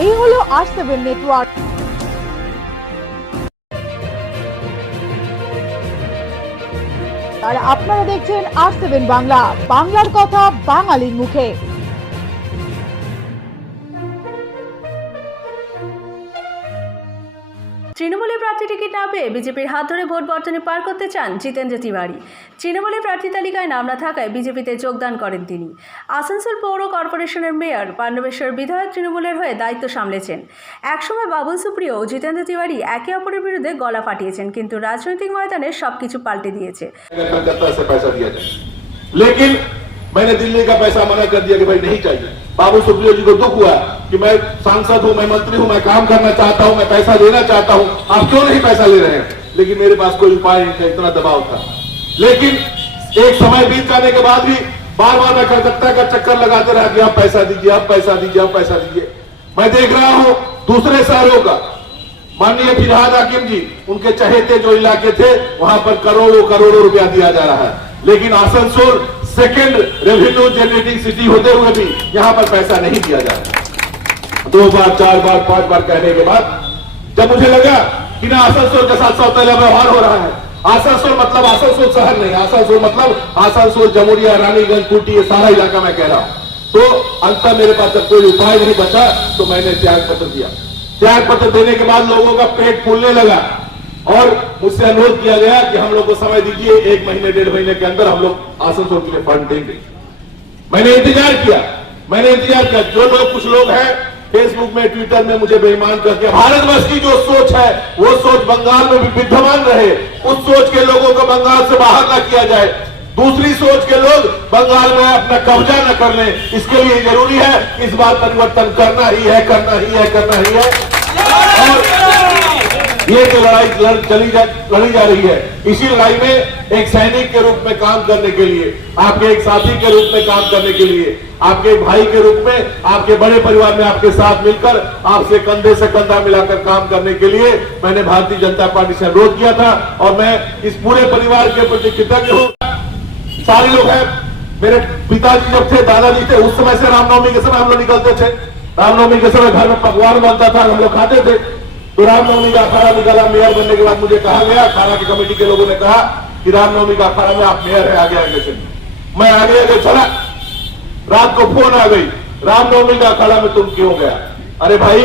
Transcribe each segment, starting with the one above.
এই হলো R7 network. আর আপনারা দেখছেন R7 বাংলা, বাংলার কথা বাঙালির মুখে। তৃণমূলের প্রার্থী টিকিট না পেয়ে বিজেপির হাত ধরে ভোট বর্তনে পার করতে চান জিতেন্দ্র তিওয়ারি। তৃণমূলের প্রার্থী তালিকায় নাম না থাকায় বিজেপিতে যোগদান করেন তিনি। আসানসোল পৌর কর্পোরেশনের মেয়র, পাণ্ডবেশ্বর বিধায়ক তৃণমূলের হয়ে দায়িত্ব সামলেছেন। একসময় বাবুল সুপ্রিয় ও জিতেন্দ্র তিওয়ারি একে অপরের বিরুদ্ধে গলা ফাটিয়েছেন, কিন্তু রাজনৈতিক ময়দানে সবকিছু পাল্টে দিয়েছে। मैंने दिल्ली का पैसा मना कर दिया कि भाई नहीं चाहिए। बाबू सुप्रियो जी को दुख हुआ कि मैं सांसद हूं, मैं मंत्री हूं, मैं काम करना चाहता हूं, मैं पैसा देना चाहता हूं, आप क्यों नहीं पैसा ले रहे हैं? लेकिन मेरे पास कोई उपाय नहीं था, इतना दबाव था। लेकिन एक समय बीत जाने के बाद भी बार बार मैं कलकत्ता का चक्कर लगाते रहा कि आप पैसा दीजिए, आप पैसा दीजिए, आप पैसा दीजिए। मैं देख रहा हूं दूसरे शहरों का, माननीय फिरहाद हाकिम जी, उनके चहेते जो इलाके थे वहां पर करोड़ों करोड़ों रुपया दिया जा रहा है। लेकिन Asansol second revenue generating city होते हुए भी यहां पर पैसा नहीं दिया जा रहा। 2 बार 4 बार 5 बार कहने के बाद जब मुझे लगा कि ना आसनसोल के साथ सौतेला व्यवहार हो रहा है। आसनसोल मतलब आसनसोल शहर नहीं, आसनसोल मतलब आसनसोल, जमुरिया, रानीगंज, कुटी, ये सारा इलाका मैं कह रहा हूं। तो अंत मेरे पास जब कोई उपाय नहीं बचा तो मैंने त्याग पत्र दिया। त्याग पत्र देने के बाद लोगों का पेट फूलने लगा और मुझसे अनुरोध किया गया कि हम लोग को समय दीजिए, 1 महीने 1.5 महीने के अंदर हम लोग आसनसोल के लिए फंड देंगे। मैंने इंतजार किया। जो लोग, कुछ लोग हैं फेसबुक में, ट्विटर में मुझे बेईमान करके, भारतवर्ष की जो सोच है वो सोच बंगाल में भी विद्यमान रहे, उस सोच के लोगों को बंगाल से बाहर न किया जाए, दूसरी सोच के लोग बंगाल में अपना कब्जा न कर लें, इसके लिए जरूरी है इस बात परिवर्तन करना ही है, करना ही है, करना ही है। और ये जो लड़ाई लड़ी जा रही है, इसी लड़ाई में एक सैनिक के रूप में काम करने के लिए, आपके एक साथी के रूप में काम करने के लिए, आपके एक भाई के रूप में, आपके बड़े परिवार में आपके साथ मिलकर, आपसे कंधे से कंधा मिलाकर काम करने के लिए मैंने भारतीय जनता पार्टी से अनुरोध किया था। और मैं इस पूरे परिवार के प्रति कृतज्ञ हूं। सारे लोग हैं, मेरे पिताजी जब थे, दादाजी थे, उस समय से रामनवमी के समय हम लोग निकलते थे। रामनवमी के समय घर में पकवान बनता था, हम लोग खाते थे। तो रामनवमी का अखाड़ा निकाला। मेयर बनने के बाद मुझे कहा गया, अखाड़ा की कमेटी के लोगों ने कहा कि रामनवमी का अखाड़ा में आप मेयर है, आगे आगे चलिए। मैं आगे आगे चला। रात को फोन आ गई, रामनवमी का अखाड़ा में तुम क्यों गया? अरे भाई,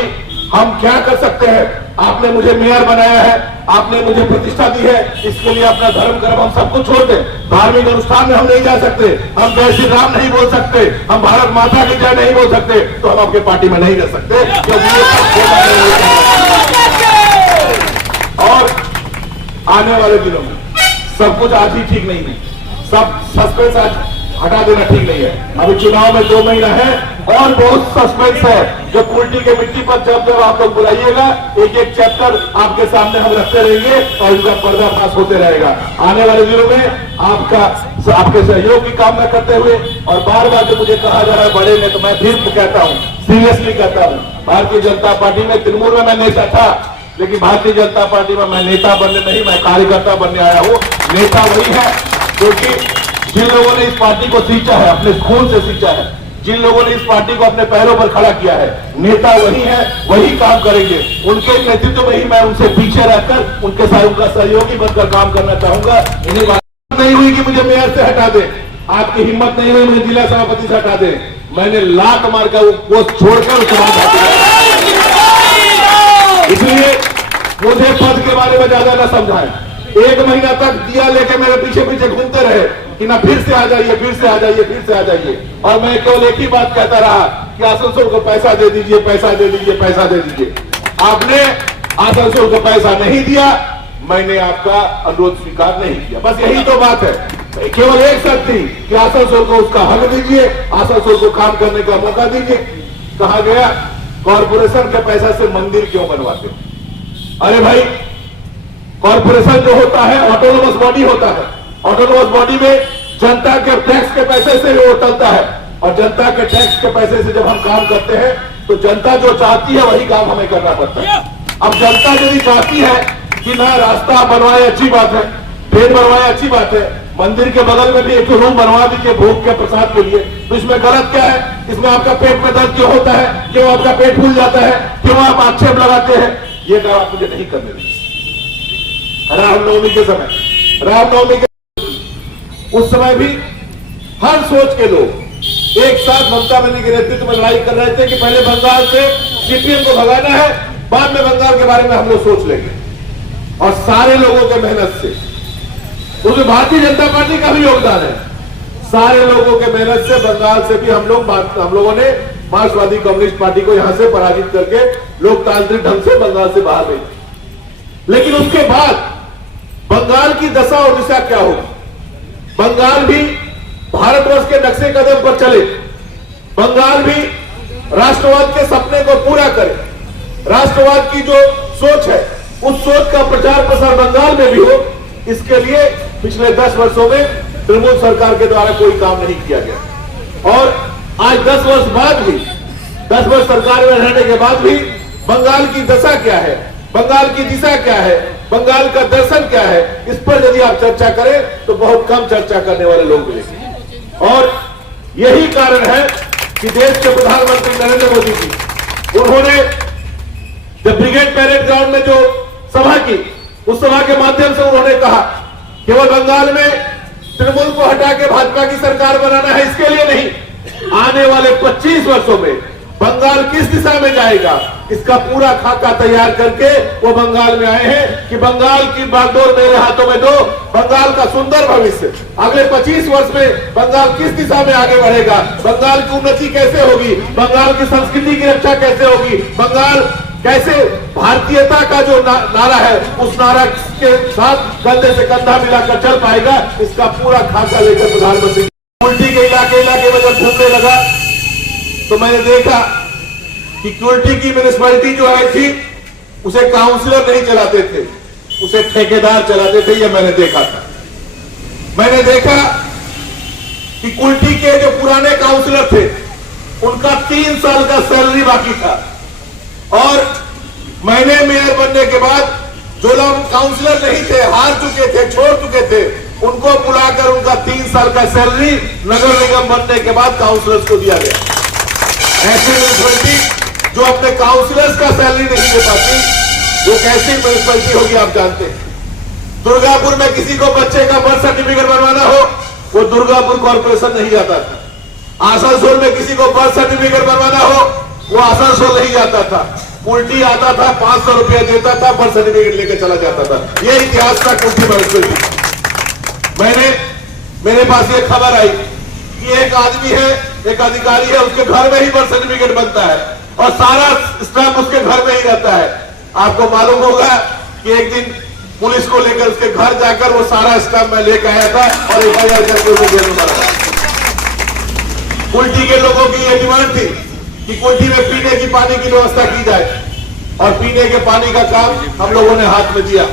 हम क्या कर सकते हैं? आपने मुझे मेयर बनाया है, आपने मुझे प्रतिष्ठा दी है, इसके लिए अपना धर्म कर्म हम सबको छोड़ दें। धार्मिक अनुष्ठान में हम नहीं जा सकते, हम जय श्री राम नहीं बोल सकते, हम भारत माता की जय नहीं बोल सकते, तो हम आपके पार्टी में नहीं रह सकते। और आने वाले दिनों में सब कुछ आज ही ठीक नहीं है, सब सस्पेंस आज हटा देना ठीक नहीं है। अभी चुनाव में 2 महीना है और बहुत सस्पेंस है। जो कुल्टी के मिट्टी पर जब आप लोग बुलाइएगा, एक एक चैप्टर आपके सामने हम रखते रहेंगे और इनका पर्दाफाश होते रहेगा। आने वाले दिनों में आपके सहयोग की कामना करते हुए, और बार बार जो मुझे कहा जा रहा है बड़े ने, तो मैं फिर कहता हूँ, सीरियसली कहता हूँ, भारतीय जनता पार्टी में, तृणमूल में मैं नेता था, लेकिन भारतीय जनता पार्टी में मैं नेता बनने नहीं, मैं कार्यकर्ता बनने आया हूँ। नेता वही है क्योंकि जिन लोगों ने इस पार्टी को सींचा है, अपने खून से सींचा है, जिन लोगों ने इस पार्टी को अपने पैरों पर खड़ा किया है, नेता वही है, वही काम करेंगे। उनके नेतृत्व में ही मैं उनसे पीछे रहकर उनके साथ उनका सहयोगी बनकर काम करना चाहूंगा। इन्हीं बात नहीं हुई कि मुझे मेयर से हटा दे, आपकी हिम्मत नहीं हुई मुझे जिला सभापति से हटा दे। मैंने लात मारकर वो छोड़कर उसके बाद, इसलिए मुझे पद के बारे में ज्यादा न समझाएं। 1 महीना तक दिया लेके मेरे पीछे पीछे घूमते रहे कि ना फिर से आ जाइए, फिर से आ जाइए, फिर से आ जाइए। और मैं केवल एक ही बात कहता रहा कि आसनसोल को पैसा दे दीजिए, पैसा दे दीजिए, पैसा दे दीजिए। आपने आसनसोल को पैसा नहीं दिया, मैंने आपका अनुरोध स्वीकार नहीं किया। बस यही तो बात है, केवल एक शर्त थी कि आसनसोल को उसका हक दीजिए, आसनसोल को काम करने का मौका दीजिए। कहा गया कॉर्पोरेशन के पैसा से मंदिर क्यों बनवाते? अरे भाई, कॉर्पोरेशन जो होता है ऑटोनोमस बॉडी होता है। ऑटोनोमस बॉडी में जनता के टैक्स के पैसे से वो चलता है, और जनता के टैक्स के पैसे से जब हम काम करते हैं तो जनता जो चाहती है वही काम हमें करना पड़ता है। अब जनता यदि चाहती है कि ना रास्ता बनवाए, अच्छी बात है, ड्रेन बनवाए, अच्छी बात है, मंदिर के बगल में भी एक रूम बनवा दीजिए भोग के प्रसाद के लिए, तो इसमें गलत क्या है? इसमें आपका पेट में दर्द क्यों होता है? क्यों आपका पेट फूल जाता है? क्यों आप आक्षेप लगाते हैं? ये काम आप मुझे नहीं करने देंगे। रामनवमी के समय, रामनवमी के उस समय भी हर सोच के लोग एक साथ ममता बनर्जी के नेतृत्व में लड़ाई कर रहे थे कि पहले बंगाल से सीपीएम को भगाना है, बाद में बंगाल के बारे में हम लोग सोच लेंगे। और सारे लोगों के मेहनत से, उसमें भारतीय जनता पार्टी का भी योगदान है, सारे लोगों के मेहनत से बंगाल से भी हम लोगों ने मार्क्सवादी कम्युनिस्ट पार्टी को यहां से पराजित करके लोकतांत्रिक ढंग से बंगाल से बाहर भेज। लेकिन उसके बाद बंगाल की दशा और दिशा क्या होगी? बंगाल भी भारतवर्ष के नक्शे कदम पर चले, बंगाल भी राष्ट्रवाद के सपने को पूरा करे, राष्ट्रवाद की जो सोच है उस सोच का प्रचार प्रसार बंगाल में भी हो, इसके लिए पिछले 10 वर्षों में तृणमूल सरकार के द्वारा कोई काम नहीं किया गया। और आज 10 वर्ष बाद भी, 10 वर्ष सरकार में रहने के बाद भी बंगाल की दशा क्या है, बंगाल की दिशा क्या है, बंगाल का दर्शन क्या है, इस पर यदि आप चर्चा करें तो बहुत कम चर्चा करने वाले लोग मिलेंगे। और यही कारण है कि देश के प्रधानमंत्री नरेंद्र मोदी जी, उन्होंने जब ब्रिगेड पैरेड ग्राउंड में जो सभा की, उस सभा के माध्यम से उन्होंने कहा केवल बंगाल में तृणमूल को हटा के भाजपा की सरकार बनाना है, इसके लिए नहीं, आने वाले 25 वर्षों में बंगाल किस दिशा में जाएगा इसका पूरा खाका तैयार करके वो बंगाल में आए हैं कि बंगाल की बागडोर मेरे हाथों में दो, बंगाल का सुंदर भविष्य अगले 25 वर्ष में बंगाल किस दिशा में आगे बढ़ेगा, बंगाल की उन्नति कैसे होगी, बंगाल की संस्कृति की रक्षा कैसे होगी, बंगाल कैसे भारतीयता का जो नारा है उस नारा के साथ कंधे से कंधा मिलाकर चल पाएगा, इसका पूरा खाका लेकर प्रधानमंत्री उल्टी के इलाके में जब घूमने लगा तो मैंने देखा कि कुल्टी की म्यूनिसिपैलिटी जो है थी उसे काउंसलर नहीं चलाते थे, उसे ठेकेदार चलाते थे, ये मैंने देखा था। मैंने देखा कि कुल्टी के जो पुराने काउंसलर थे उनका 3 साल का सैलरी बाकी था, और मैंने मेयर बनने के बाद जो लोग काउंसलर नहीं थे, हार चुके थे, छोड़ चुके थे, उनको बुलाकर उनका 3 साल का सैलरी नगर निगम बनने के बाद काउंसलर्स को दिया गया। ऐसी म्यूनिसिपैलिटी जो अपने काउंसलर्स का सैलरी नहीं दे पाती, वो कैसी म्यूनिसिपैलिटी होगी आप जानते हैं। दुर्गापुर में किसी को बच्चे का बर्थ सर्टिफिकेट बनवाना हो, वो दुर्गापुर कॉर्पोरेशन नहीं जाता था। आसनसोल में किसी को बर्थ सर्टिफिकेट बनवाना हो, वो आसनसोल नहीं जाता था, कुल्टी आता था, 500 रुपया देता था, बर्थ सर्टिफिकेट लेकर चला जाता था। ये इतिहास था कुल्टी म्यूनिसिपैलिटी। मेरे पास ये खबर आई कि एक आदमी है, एक अधिकारी है, उसके घर में ही बर्थ सर्टिफिकेट बनता है और सारा स्टाफ उसके घर में ही रहता है। आपको मालूम होगा कि एक दिन पुलिस को लेकर उसके घर जाकर वो सारा स्टाफ मैं लेकर आया था और एफआईआर करके उसे जेल में डाला। कुल्टी के लोगों की ये डिमांड थी कि कुल्टी में पीने की पानी की व्यवस्था की जाए, और पीने के पानी का काम हम लोगों ने हाथ में दिया।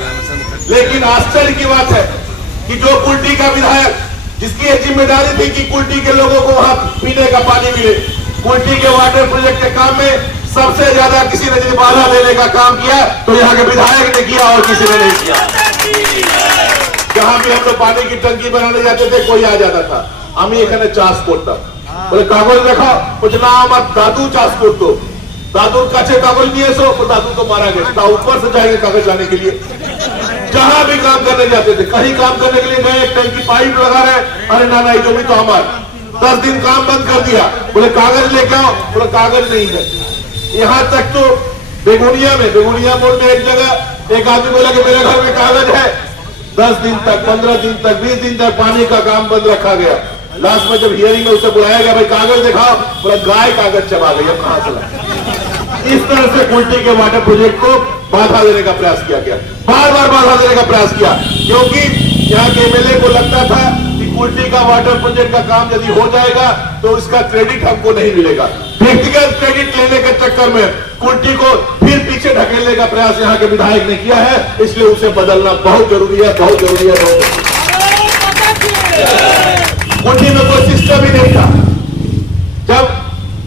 लेकिन आश्चर्य की बात है कि जो कुल्टी का विधायक, जिसकी ये जिम्मेदारी थी कि कुल्टी के लोगों को वहां पीने का पानी मिले, कुल्टी के वाटर प्रोजेक्ट के काम में सबसे ज्यादा किसी ने यदि बाधा देने का काम किया तो यहाँ के विधायक ने किया और किसी ने नहीं किया। जहां भी हम लोग पानी की टंकी बनाने जाते थे, कोई आ जाता था, আমি এখানে চাষ করতাম, বলে কাগজ দেখাও, বলছে না আমার দাদু চাষ করতো, দাদুর কাছে কাগজ নিয়ে এসো, তো दादू तो मारा गया, ता ऊपर से जाएंगे कागज लाने के लिए। जहां भी काम करने जाते थे, कहीं काम करने के लिए गए, एक टंकी पाइप लगा रहे, अरे ना ये जमीन तो हमारा, 10 दिन काम बंद कर दिया, बोले कागज लेके आओ, बोले कागज नहीं है। यहाँ तक तो बेगुनिया मोड़ में एक जगह एक आदमी बोला कि मेरे घर में कागज है, 10 दिन तक, 15 दिन तक, 20 दिन तक पानी का काम बंद रखा गया। लास्ट में जब हियरिंग में उसे बुलाया गया, भाई कागज दिखाओ, बोला गाय कागज चबा गई, अब कहां चला। इस तरह से कुल्टी के वाटर प्रोजेक्ट को बाधा देने का प्रयास किया गया, बार बार बाधा देने का प्रयास किया, क्योंकि यहाँ के एमएलए को लगता था कि कुल्टी का वाटर प्रोजेक्ट का काम यदि हो जाएगा तो इसका क्रेडिट हमको नहीं मिलेगा। व्यक्तिगत क्रेडिट लेने के चक्कर में कुल्टी को फिर पीछे ढकेलने का प्रयास यहाँ के विधायक ने किया है, इसलिए उसे बदलना बहुत जरूरी है, बहुत जरूरी है। कुल्टी में कोई सिस्टम ही नहीं था। जब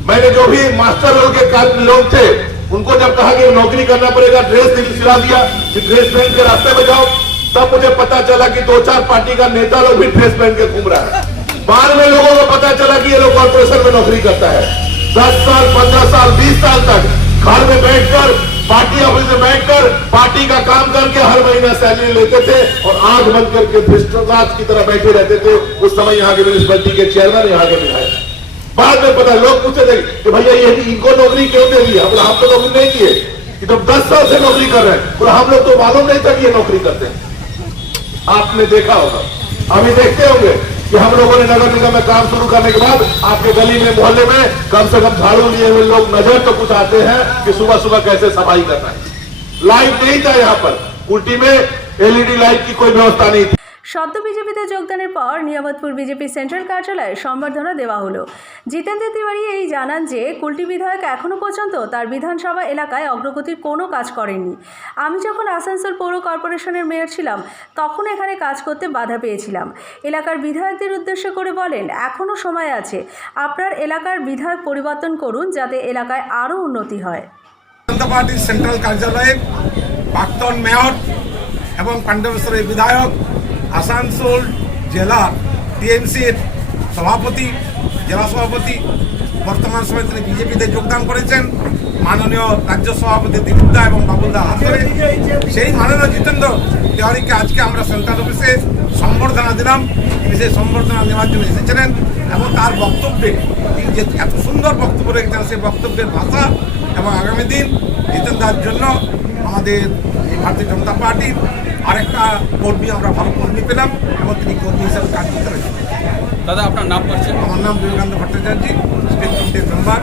मैंने जो भी मास्टर रोल के लोग थे उनको जब कहा कि नौकरी करना पड़ेगा, ड्रेस सिला दिया कि ड्रेस पहन के रास्ते में जाओ, तब मुझे पता चला कि 2-4 पार्टी का नेता लोग भी ड्रेस पहन के घूम रहा है। बाद में लोगों को पता चला कि ये लोग कॉर्पोरेशन में नौकरी करता है। 10 साल 15 साल 20 साल तक घर में बैठकर पार्टी ऑफिस में बैठकर पार्टी का काम करके हर महीना सैलरी लेते थे और आंख बंद करके भ्रष्टाचार की तरह बैठे रहते थे। उस समय यहाँ के म्यूनिसिपैलिटी के चेयरमैन, यहाँ के विधायक। बाद में पता लोग पूछते थे कि भैया ये इनको नौकरी क्यों दे दी? हम तो नौकरी नहीं किए, कि तो 10 साल से नौकरी कर रहे हैं। बोला हम लोग तो मालूम नहीं था कि ये नौकरी करते हैं। आपने देखा होगा, अभी देखते होंगे कि हम लोगों ने नगर निगम में काम शुरू करने के बाद आपके गली में मोहल्ले में कम से कम झाड़ू लिए हुए लोग नजर तो कुछ आते हैं कि सुबह सुबह कैसे सफाई करना है। लाइट नहीं था यहाँ पर, कुल्टी में एलईडी लाइट की कोई व्यवस्था नहीं थी। সদ্য বিজেপিতে যোগদানের পর নিয়ামতপুর বিজেপি সেন্ট্রাল কার্যালয়ে সম্বর্ধনা দেওয়া হলো। জিতেন্দ্র তিওয়ারি এই জানান যে কুলটি বিধায়ক এখনও পর্যন্ত তার বিধানসভা এলাকায় অগ্রগতির কোনো কাজ করেননি। আমি যখন আসানসোল পৌর কর্পোরেশনের মেয়র ছিলাম তখন এখানে কাজ করতে বাধা পেয়েছিলাম। এলাকার বিধায়কদের উদ্দেশ্য করে বলেন, এখনও সময় আছে, আপনার এলাকার বিধায়ক পরিবর্তন করুন যাতে এলাকায় আরও উন্নতি হয়। জনতা পার্টির সেন্ট্রাল কার্যালয়ে প্রাক্তন মেয়র এবং পাণ্ডবেশ্বরের বিধায়ক, আসানসোল জেলা টিএমসির সভাপতি, জেলা সভাপতি, বর্তমান সময়ে তিনি বিজেপিতে যোগদান করেছেন মাননীয় রাজ্য সভাপতি দিলীপদা এবং বাবুলদা হাত ধরে। সেই মাননীয় জিতেন্দ্র তিওয়ারিকে আজকে আমরা সেন্ট্রাল অফিসে সম্বর্ধনা দিলাম। তিনি সেই সম্বর্ধনা নেওয়ার জন্য এসেছিলেন এবং তার বক্তব্যে তিনি যে এত সুন্দর বক্তব্য রেখেছেন সেই বক্তব্যের ভাষা এবং আগামী দিন জিতেন্দ্রার জন্য আমাদের ভারতীয় জনতা পার্টির আরেকটা কর্মী, আমরা ভালো কর্মী পেলাম এবং তিনি কর্মী হিসাবে কাজ করতে রয়েছেন। দাদা আপনার নাম করছেন? আমার নাম বিবেকানন্দ ভট্টাচার্য, স্টেট কমিটির মেম্বার।